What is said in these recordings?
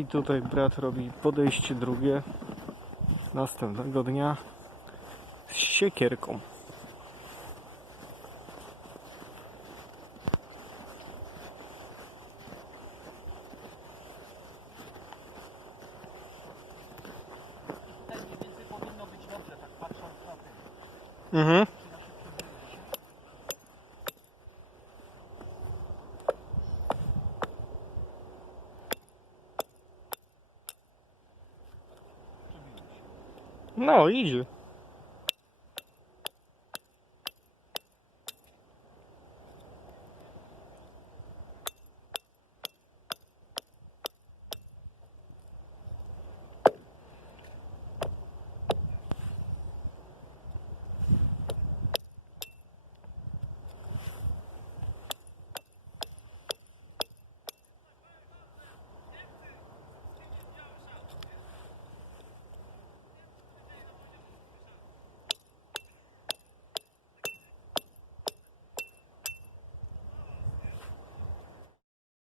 I tutaj brat robi podejście drugie następnego dnia z siekierką. Tutaj mniej więcej powinno być dobrze, tak patrząc na tym. Mhm. Czy na szybkim wyjściu. Przebiło się. No, idzie.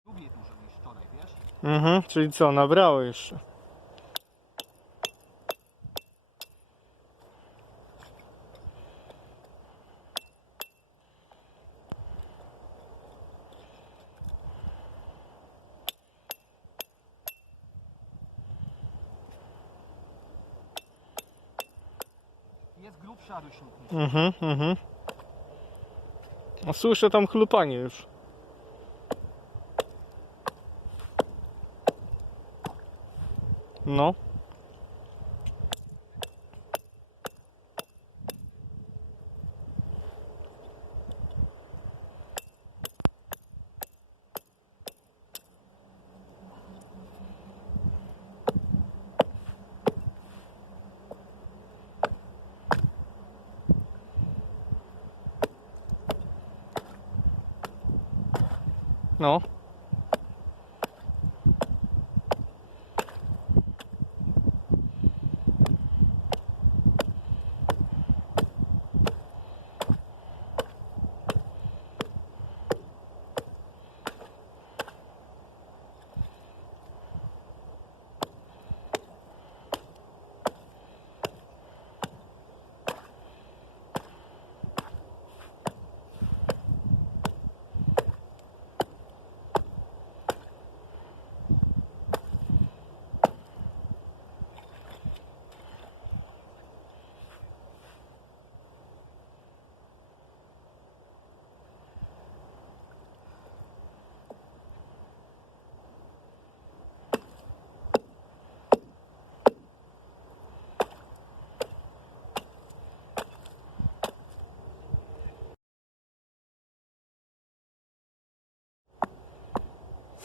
Lubię dużo niż wczoraj, wiesz? Mhm. Czyli co, nabrało jeszcze. Jest grubsza Mhm, mhm. A słyszę tam chlupanie już. No. No.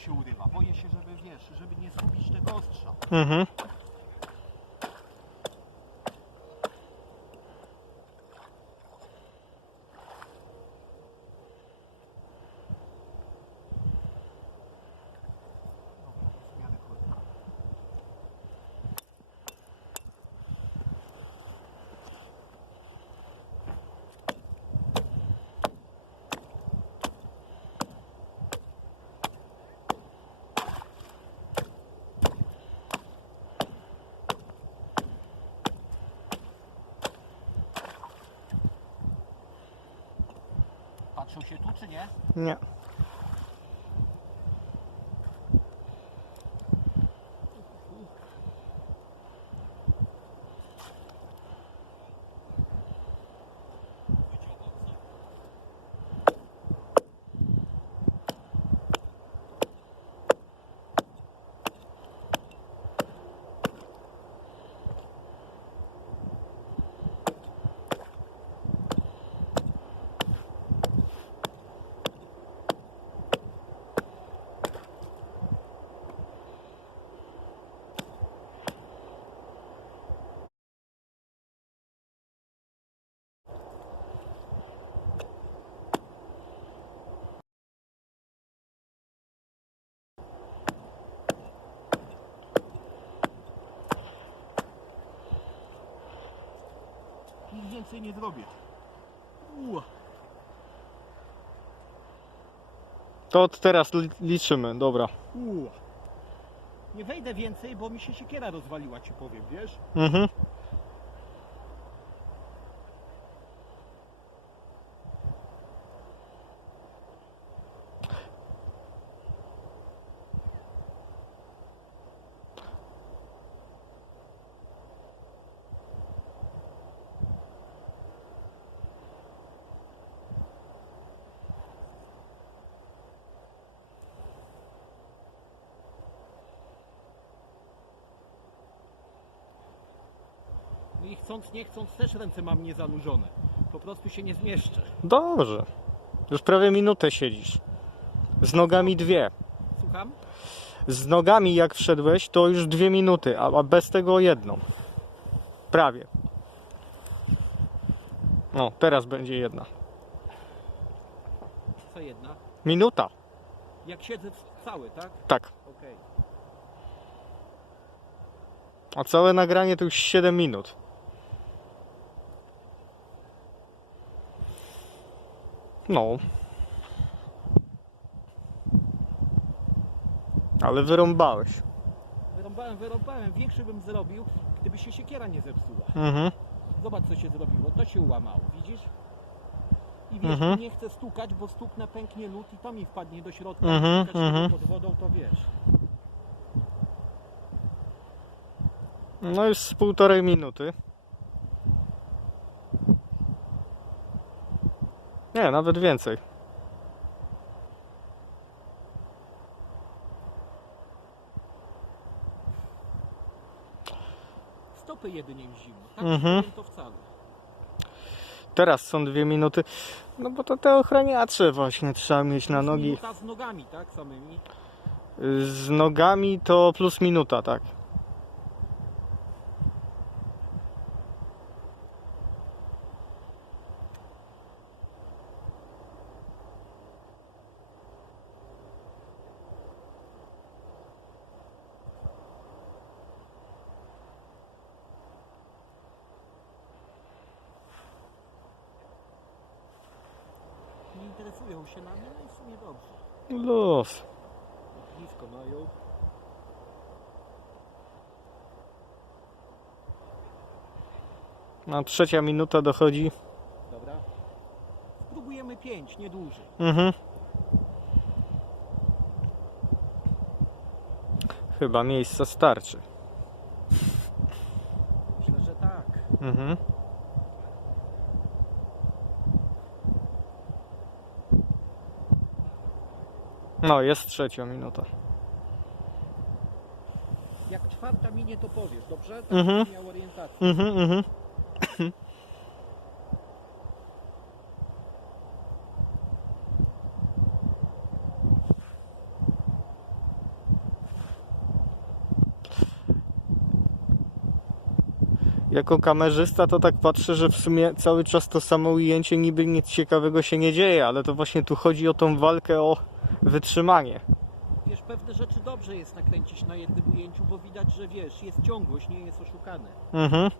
się urywa. Boję się, żeby wiesz, żeby nie zgubić tego ostrza. Mhm. Patrzą się tu czy nie? Nie. Więcej nie zrobię. Ua. To od teraz li- liczymy, dobra. Ua. Nie wejdę więcej, bo mi się siekiera rozwaliła, ci powiem, wiesz? Mhm. I chcąc, nie chcąc, też ręce mam niezanurzone. Po prostu się nie zmieszczę. Dobrze. Już prawie minutę siedzisz. Z nogami dwie. Słucham? Z nogami jak wszedłeś, to już dwie minuty, a a bez tego jedną. Prawie. No, teraz będzie jedna. Co jedna? Minuta. Jak siedzę w- cały, tak? Tak. Okej. A całe nagranie to już 7 minut. No. Ale wyrąbałeś. Wyrąbałem, wyrąbałem. Większy bym zrobił, gdyby się siekiera nie zepsuła. Mhm. Zobacz co się zrobiło, to się ułamało, widzisz? I wiesz, Mhm. nie chcę stukać, bo stuknę, pęknie lód i to mi wpadnie do środka. Mhm, Stukać mhm. pod wodą, to wiesz. No już z półtorej minuty. Nie, nawet więcej. Stopy jedynie mi zimno, tak Mhm. to wcale. Teraz są dwie minuty. No bo to te ochraniacze właśnie trzeba mieć na nogi. Minuta z nogami, tak, samymi. Z nogami to plus minuta, tak. Interesują się nami, no i w sumie dobrze. Luz. Mają. No trzecia minuta dochodzi. Dobra. Spróbujemy pięć, nie dłużej. Mhm. Chyba miejsca starczy. Myślę, że tak. Mhm. No, jest trzecia minuta. Jak czwarta minie, to powiesz, dobrze? Tak, Mhm. żebym miał orientację. Mhm, mhm. Jako kamerzysta to tak patrzę, że w sumie cały czas to samo ujęcie niby nic ciekawego się nie dzieje, ale to właśnie tu chodzi o tą walkę o wytrzymanie. Wiesz, pewne rzeczy dobrze jest nakręcić na jednym ujęciu, bo widać, że wiesz, jest ciągłość, nie jest oszukane. Mhm.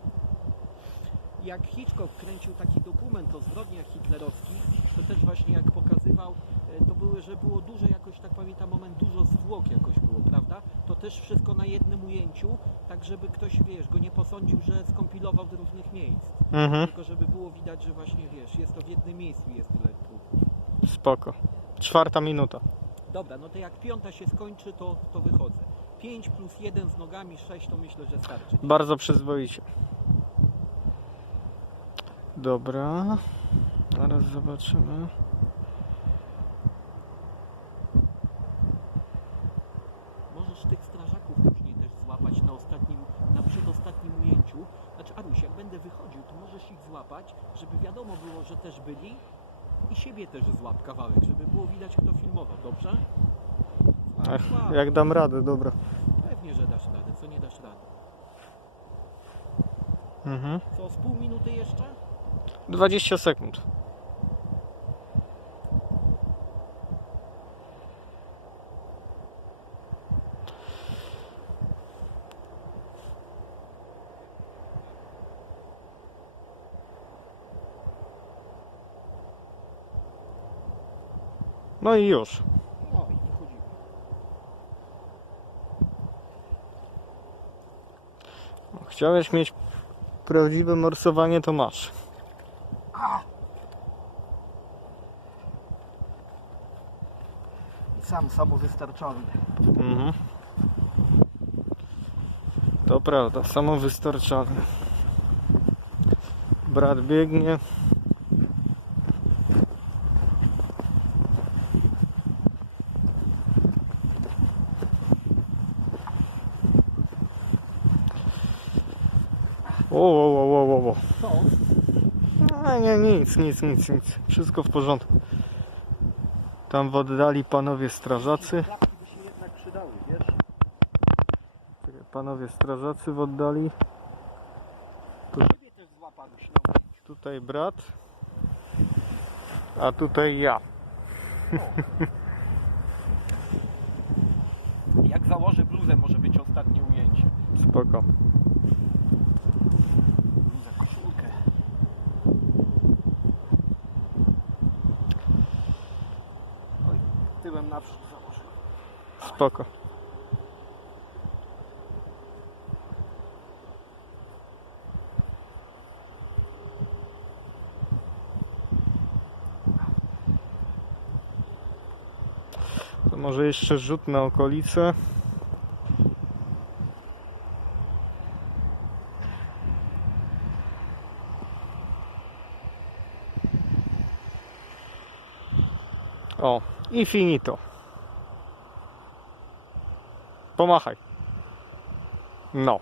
Jak Hitchcock kręcił taki dokument o zbrodniach hitlerowskich, to też właśnie jak pokazywał, e, to były, że było dużo jakoś, tak pamiętam moment, dużo zwłok jakoś było, prawda? To też wszystko na jednym ujęciu, tak żeby ktoś, wiesz, go nie posądził, że skompilował z różnych miejsc. Mhm. Tylko żeby było widać, że właśnie, wiesz, jest to w jednym miejscu, jest tyle. Spoko. Czwarta minuta. Dobra, no to jak piąta się skończy, to, to wychodzę. 5 plus 1 z nogami, 6 to myślę, że starczy. Bardzo przyzwoicie. Dobra. Zaraz zobaczymy. Możesz tych strażaków później też złapać na ostatnim, na przedostatnim ujęciu. Znaczy, Aruś, jak będę wychodził, to możesz ich złapać, żeby wiadomo było, że też byli i siebie też złap kawałek, żeby było widać, kto filmował, dobrze? Złap. jak dam radę, dobra. Pewnie, że dasz radę, co nie dasz rady. Mhm. Co, z pół minuty jeszcze? 20 sekund. No i już. Chciałeś mieć prawdziwe morsowanie, to masz. Sam samowystarczalny. Mhm. To prawda, samowystarczalny. Brat biegnie. O, o, o, o, o, o. Co? A nie, nic, nic, nic, nic. Wszystko w porządku. Tam w oddali panowie strażacy. Panowie strażacy w oddali. Tutaj brat. A tutaj ja. Jak założę bluzę, może być ostatnie ujęcie. Spoko. Spoko. To może jeszcze rzut na okolice. O, i. Pomachaj. No.